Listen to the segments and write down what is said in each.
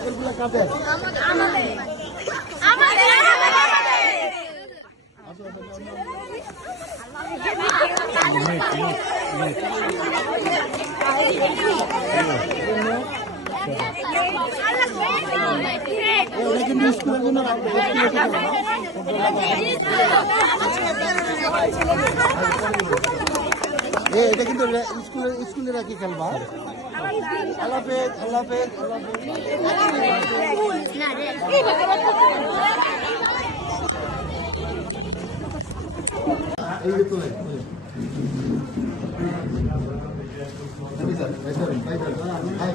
আমাদের ওটা কিন্তু স্কুলের জন্য এটা কিন্তু স্কুলে রাখি খেলবা। আল্লাহ হাফেজ আল্লাহ হাফেজ এই যে তোলে হাই, হাই।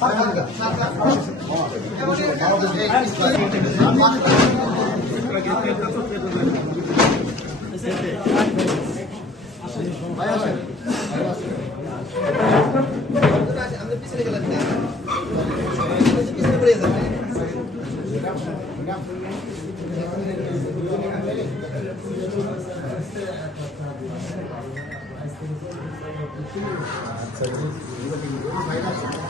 টিচাররা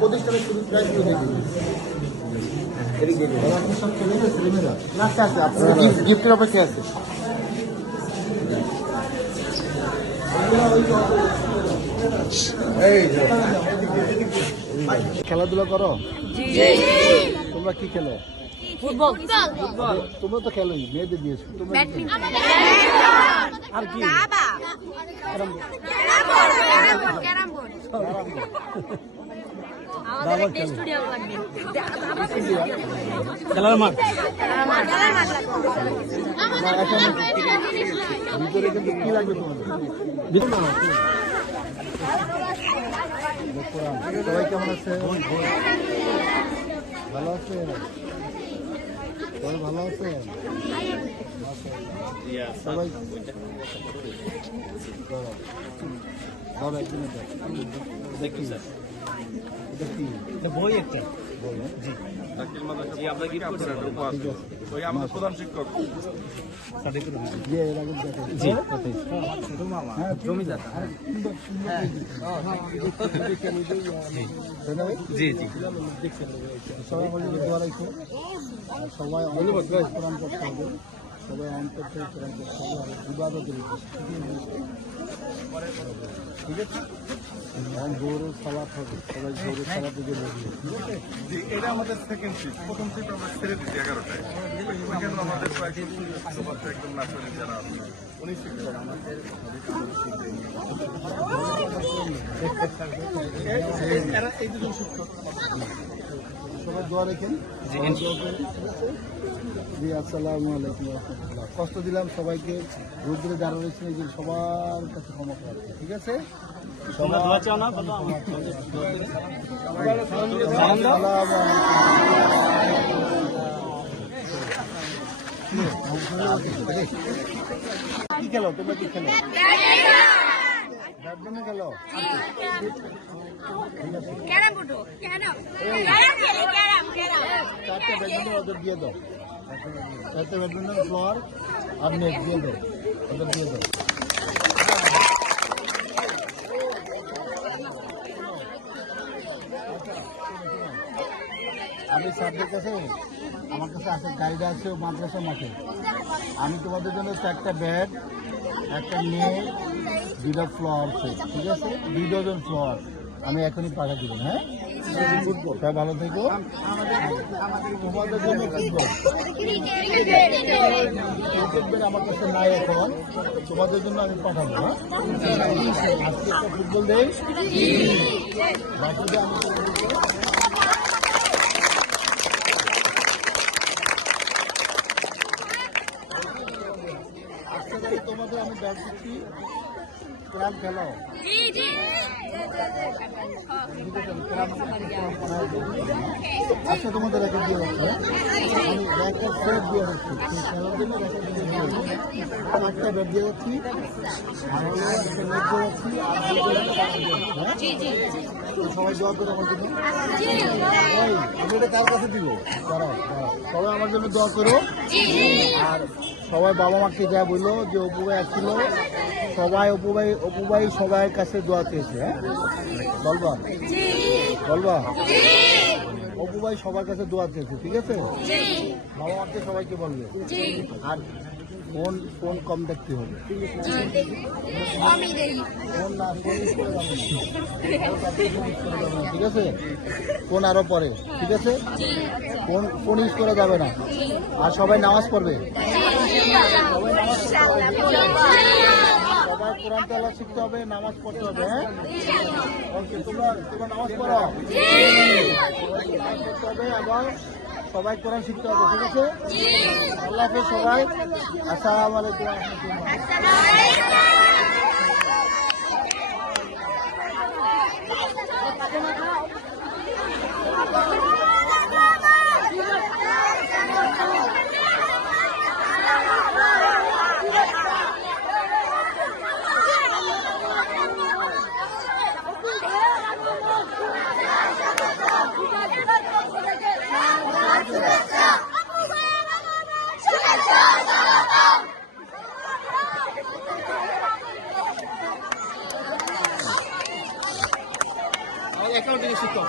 প্রতিষ্ঠানের শুরু প্রায় শুরু আপনার গিফটের অপেক্ষা আছে খেলাধুলা করো? তোমরা কি খেলো? ফুটবল। তোমরা তো খেলোই মেয়েদের দিয়েছ তোমরা? আর কি? খেলার মাঠ। ভিতরে কিন্তু কি লাগবে তোমাদের? ভিতরে না, কি? দেখলাম। সবাই কেমন আছে? ভালো আছে? সবাই ভালো আছে? সবাই। দেখি। এটা কি বই একটা। প্রধান শিক্ষক। জি। জি। সবাই ধন্যবাদ। করতে হবে। সবাই অন্তর থেকে কোরআন করতে হবে ঠিক আছে? এখন জোরে সালাত হবে। সবাই জোরে সালাত দিকে বসবে ঠিক আছে জি এটা আমাদের সেকেন্ড শিফট প্রথম শিফট আমরা ছেড়ে দিচ্ছি এগারোটায়। ওইখানে আমাদের যারা উনি শিক্ষক আমাদের এই দুজন শিক্ষক সবাই দোয়া রেখেন। জি আসসালামু আলাইকুম রহমতুল্লাহ। কষ্ট দিলাম সবাইকে। রুদ্রে যারা রয়েছেন এই সবার কাছে ক্ষমা করা ঠিক আছে? কি খেলো? তোমরা কি খেলো? ব্যাডমিন্টন খেলো ক্যারাম ক্যারাম। চারটে ব্যাডমিন্টন ওদের দিয়ে দাও। চারটে ব্যাডমিন্টন ফ্লোর আর নেট দিয়ে দাও। ওদের দিয়ে দাও। আমি স্যারদের কাছে আমার কাছে আছে গাইড আছে মাদ্রাসা মাঠে। আমি তোমাদের জন্য চারটা ব্যাট একটা নিয়ে দুটা ফ্লোয়ার সেট ঠিক আছে? দুই ডজন ফ্লোয়ার আমি এখনই পাঠা দিব হ্যাঁ? ভালো থেকো। তোমাদের জন্য আমার কাছে নাই এখন। তোমাদের জন্য আমি পাঠাবো হ্যাঁ? আজকে একটা ফুটবল থেকে তোমাদের আমি ব্যাট দিচ্ছি খেলো আচ্ছা তোমাদের রেকর্ড দিয়ে হ্যাঁ? আমি রেকর্ড ফেরত দিয়ে রাখছি সেই খেলার জন্য একটা ব্যাট দিয়ে আর হলো একটা নেট আর তো সবাই দোয়া করে আমার জন্য আমি এটা কার কাছে দিব? দাঁড়াও দাঁড়াও। সবাই আমার জন্য দোয়া করো। আর সবাই বাবা মাকে যা বলল যে অপু ভাই আসছিল, সবাই অপু ভাই অপু ভাই সবার কাছে দোয়া চেয়েছে হ্যাঁ? বলবা? বলবা? অপু ভাই সবার কাছে দোয়া চেয়েছে, ঠিক আছে? বাবা মাকে সবাইকে বলবে। আর ফোন ফোন কম দেখতে হবে। ঠিক আছে? ফোন আরও পরে, ঠিক আছে? ফোন ফোন ইউজ করা যাবে না। আর সবাই নামাজ পড়বে? সবাই কোরআন তেলা শিখতে হবে নামাজ পড়তে হবে হ্যাঁ? ওকে তোমরা তোমরা নামাজ পড়ো। হবে আবার সবাই কোরআন শিখতে হবে ঠিক আছে? আল্লাহ হাফেজ সবাই। আসসালামু আলাইকুম ওয়া রাহমাতুল্লাহ। অ্যাকাউন্টিং শিক্ষক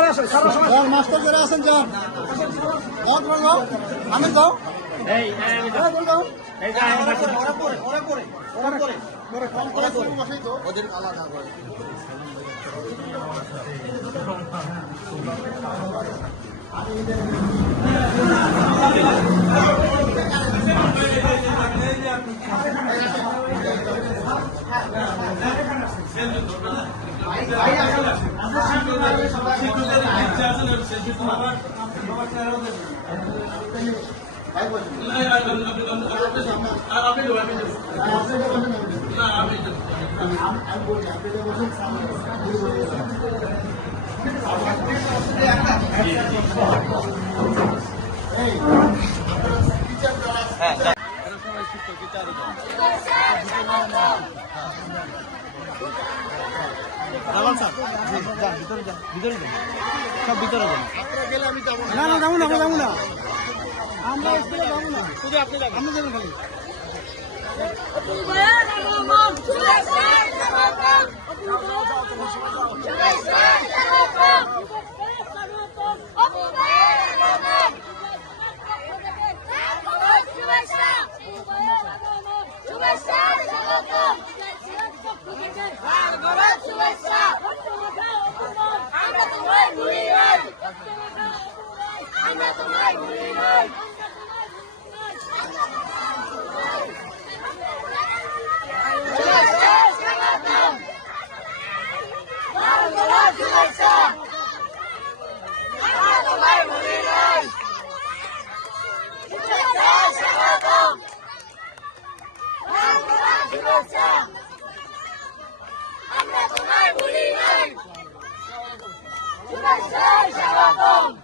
দরজা আটকাই দিবেন সবাই আসেন। মাস্টার যারা আছেন যান। যাও আমি যাও এই আমি হ্যাঁ, তোমরা যাও এই যে আমি বসে- ওদের আলাদা না না যাব না আমরা যাব না। আমরা স্কুলে যাব না। শুধু আপনি যাবেন আপনি যাবেন খালি। আমরা তোমায় ভুলি নাই আমরা তোমায় ভুলি নাই শুভেচ্ছা স্বাগতম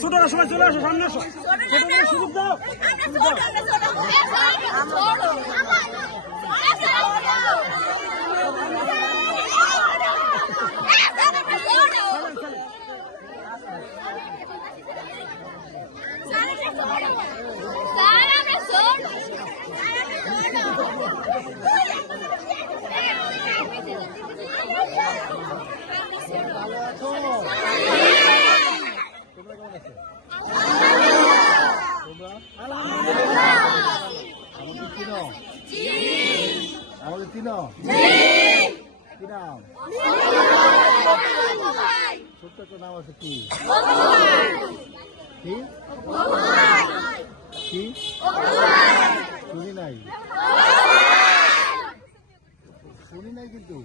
ছোটরা সময় চলে আসো সামনে আসো। সুযোগ দাও। আমাকে চিনো আমাকে চিনো কি নাম ছোট্ট একটা নাম আছে কি কি কি শুনি শুনি নাই কিন্তু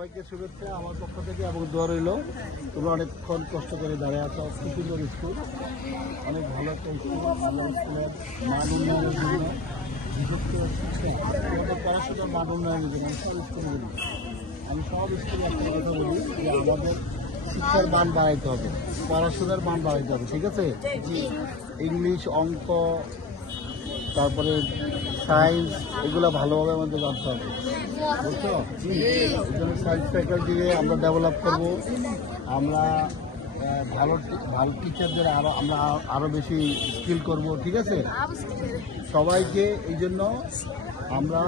সবাইকে শুভেচ্ছা আমার পক্ষ থেকে এবং দোয়া রইল। তোমরা অনেকক্ষণ কষ্ট করে দাঁড়িয়ে আছো। সুন্দর স্কুল। অনেক ভালো একটা স্কুল। ভালো স্কুলের মান উন্নয়নের জন্য। বিশেষ করে শিক্ষা আমাদের পড়াশোনার মান উন্নয়নের জন্য সব স্কুলগুলি আমি সব স্কুলে একটা কথা বলি যে আমাদের শিক্ষার মান বাড়াইতে হবে পড়াশোনার মান বাড়াইতে হবে ঠিক আছে? ইংলিশ অঙ্ক তারপরে সায়েন্স এগুলো ভালোভাবে আমাদের জানতে হবে। বুঝছ? সায়েন্স ফ্যাকাল্টি আমরা ডেভেলপ করব। আমরা ভালো ভালো টিচারদের আরও আমরা আরও বেশি স্কিল করব ঠিক আছে? সবাইকে এই জন্য আমরা